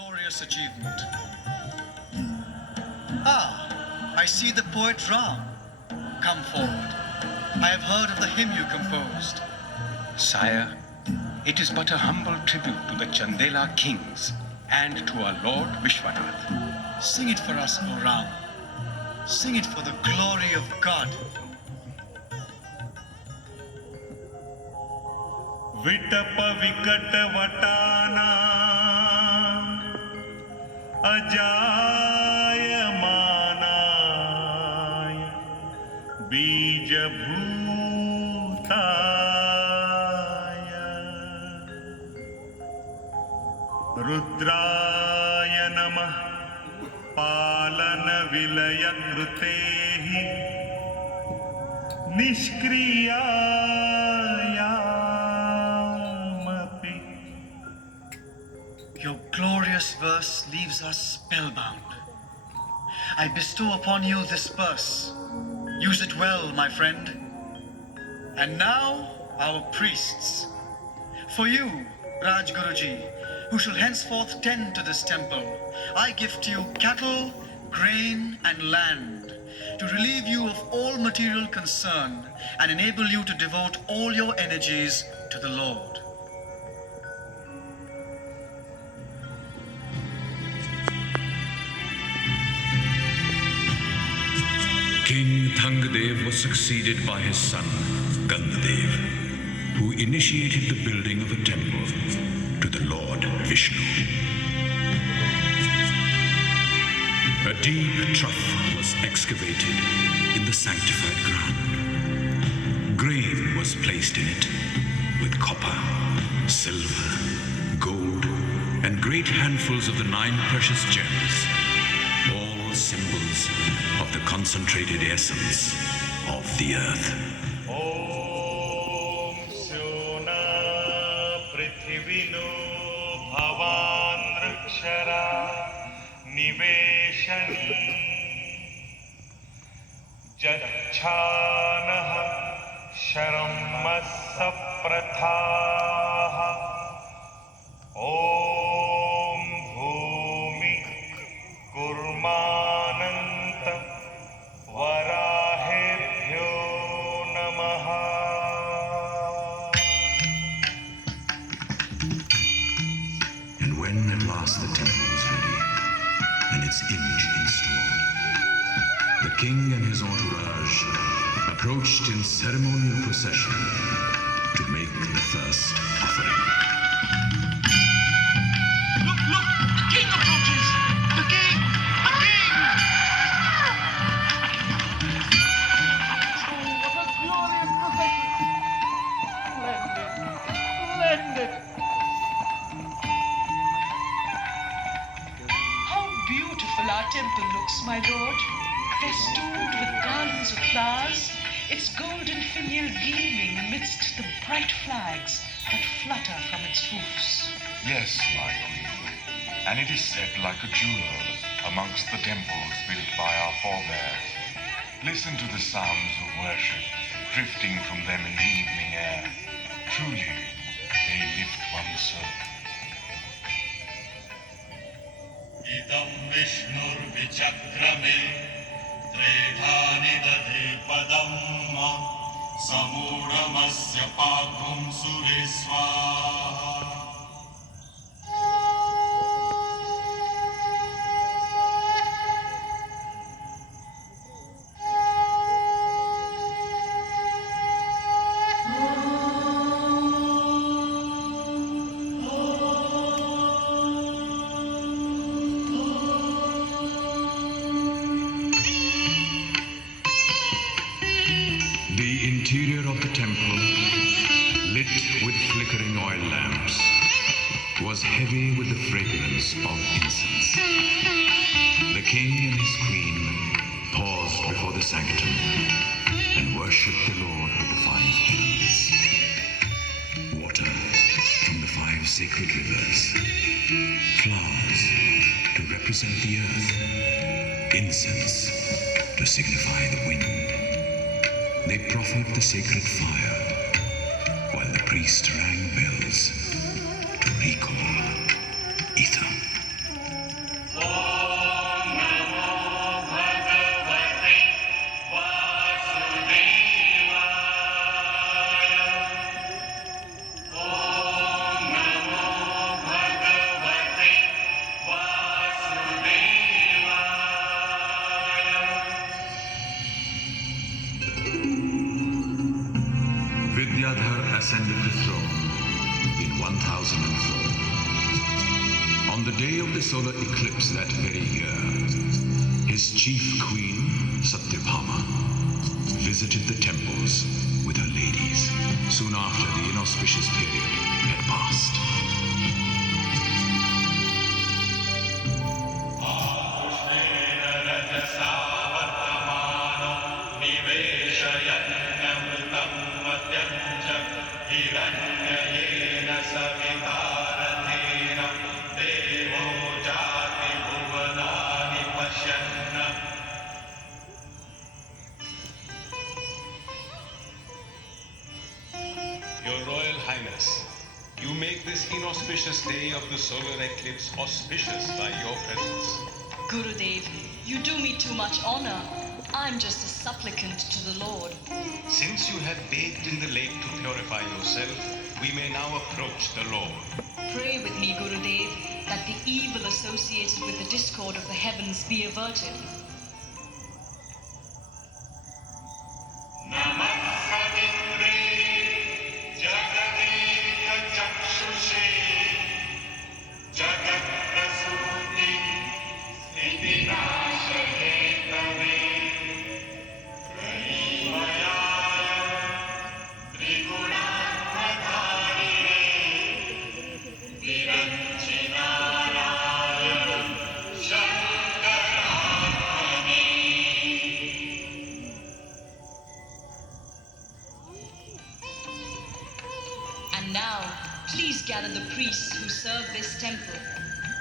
glorious achievement. Ah, I see the poet Ram. Come forward. I have heard of the hymn you composed. Sire, it is but a humble tribute to the Chandela kings and to our Lord Vishwanath. Sing it for us, O Ram. Sing it for the glory of God. विटप विकट वटाना अजायमानाय बीजभूताय रुद्राय नमः पालनविलयकृतेः निष्क्रियायामपि. Your glorious verse leaves us spellbound. I bestow upon you this verse. Use it well, my friend. And now, our priests. For you, Rajguruji, who shall henceforth tend to this temple, I gift you cattle, grain, and land to relieve you of all material concern and enable you to devote all your energies to the Lord. King Thangadev was succeeded by his son, Gandadev, who initiated the building of a temple to the Lord Vishnu. A deep trough was excavated in the sanctified ground. Grain was placed in it with copper, silver, gold, and great handfuls of the 9 precious gems, all symbols of the concentrated essence of the earth. Om Syona Prithivino Bhavandrakshara Niveshani Jadachanaha Sharamassa Prathaha. Om Bhumi Kurmananta Varahebhyo Namaha. And when at last the temple was ready and its image installed, the king and his entourage approached in ceremonial procession to make the first offering. Look, look! The king approaches! The king! The king! Oh, what a glorious procession! Splendid! Splendid! How beautiful our temple looks, my lord. Festooned with garlands of flowers, its golden finial gleaming amidst the bright flags that flutter from its roofs. Yes, my queen, and it is set like a jewel amongst the temples built by our forebears. Listen to the sounds of worship drifting from them in the evening air. Truly, they lift one's soul. Idam Vishnur Vichakrame Tredhani Dadhe Padam Samuramasya Pakum Sureswaha. The interior of the temple, lit with flickering oil lamps, was heavy with the fragrance of incense. The king and his queen paused before the sanctum and worshipped the Lord with the 5 keys. Water from the 5 sacred rivers, flowers to represent the earth, incense to signify the wind. They proffered the sacred fire, while the priest rang bells to recall ether. the day of the solar eclipse that very year, his chief queen, Satyabhama, visited the temples with her ladies soon after the inauspicious period had passed. Your Royal Highness, you make this inauspicious day of the solar eclipse auspicious by your presence. Gurudev, you do me too much honor. I'm just a supplicant to the Lord. Since you have bathed in the lake to purify yourself, we may now approach the Lord. Pray with me, Gurudev, that the evil associated with the discord of the heavens be averted. And now, please gather the priests who serve this temple.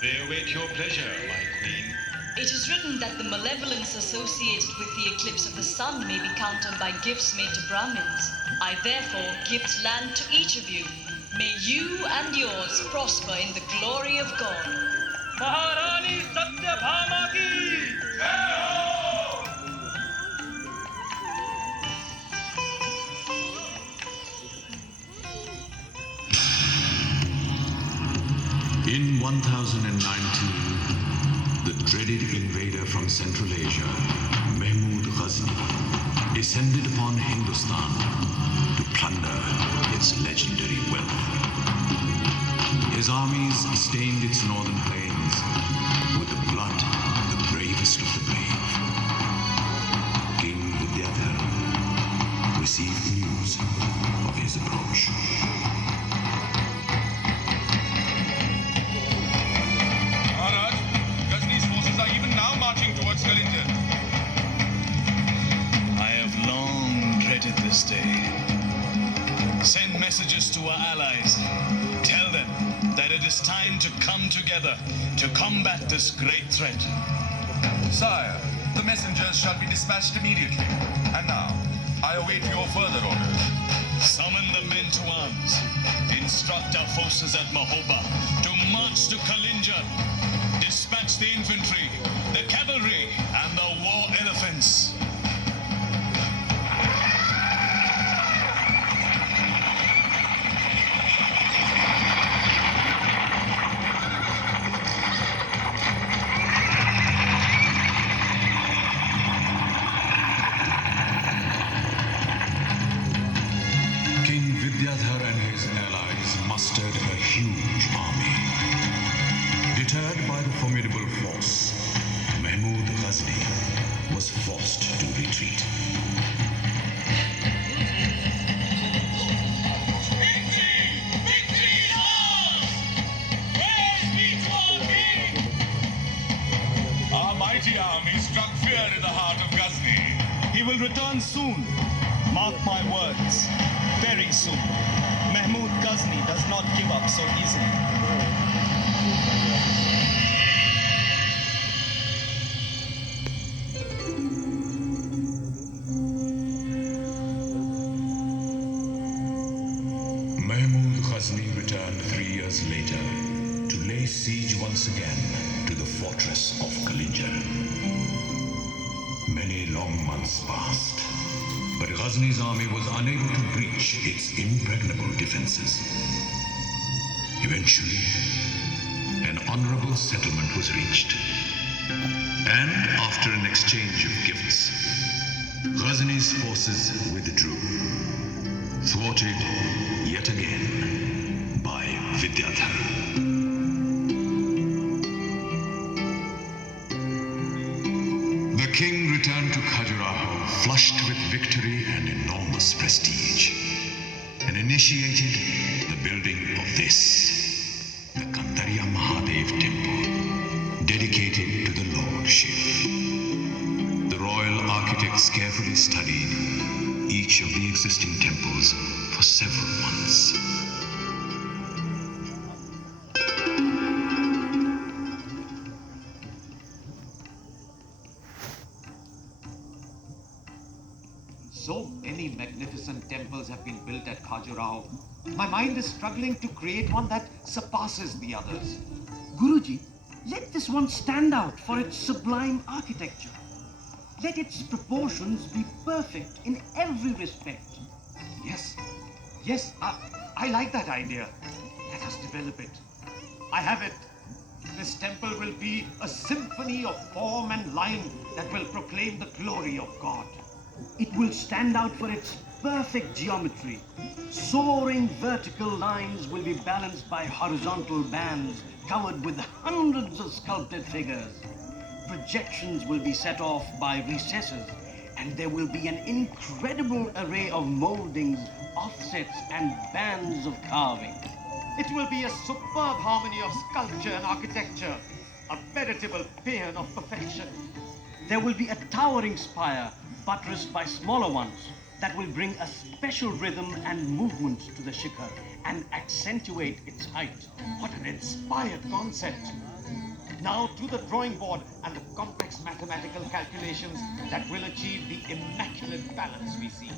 They await your pleasure, my queen. It is written that the malevolence associated with the eclipse of the sun may be countered by gifts made to Brahmins. I therefore gift land to each of you. May you and yours prosper in the glory of God. Maharani Satyabhama ki jai ho! In 1019, the dreaded invader from Central Asia, Mahmud Ghazni, descended upon Hindustan to plunder its legendary wealth. His armies stained its northern plains with the blood of the bravest of the brave. King Vidyadhara received news of his approach. Maharaj, Ghazni's forces are even now marching towards Kalinjar. I have long dreaded this day. Send messages to our allies. Tell them that it is time to come together to combat this great threat. Sire, the messengers shall be dispatched immediately. And now, I await your further orders. Summon the men to arms. Instruct our forces at Mahoba to march to Kalinjar. Dispatch the infantry, the cavalry, and the war elephants. King Vidyadhar and his allies mustered a huge army. Deterred by the formidable force, Mahmud Ghazni was forced to retreat. Our mighty army struck fear in the heart of Ghazni. He will return soon. Mark my words. Very soon. Mahmud Ghazni does not give up so easily. Mahmud Ghazni returned 3 years later to lay siege once again to the fortress of Kalinjar. Many long months passed, but Ghazni's army was unable to breach its impregnable defenses. Eventually, an honorable settlement was reached. And after an exchange of gifts, Ghazni's forces withdrew, thwarted yet again by Vidyadhara. The king returned to Khajuraho, flushed with victory and enormous prestige, and initiated the building of this, the Kandariya Mahadev temple, dedicated to the Lord Shiva. The royal architects carefully studied each of the existing temples for several months. So many magnificent temples have been built at Khajuraho. My mind is struggling to create one that surpasses the others. Guruji, let this one stand out for its sublime architecture. Let its proportions be perfect in every respect. Yes, I like that idea. Let us develop it. I have it. This temple will be a symphony of form and line that will proclaim the glory of God. It will stand out for its perfect geometry. Soaring vertical lines will be balanced by horizontal bands covered with hundreds of sculpted figures. Projections will be set off by recesses, and there will be an incredible array of moldings, offsets, and bands of carving. It will be a superb harmony of sculpture and architecture, a veritable paean of perfection. There will be a towering spire buttressed by smaller ones that will bring a special rhythm and movement to the shikhar and accentuate its height. What an inspired concept! Now to the drawing board and the complex mathematical calculations that will achieve the immaculate balance we seek.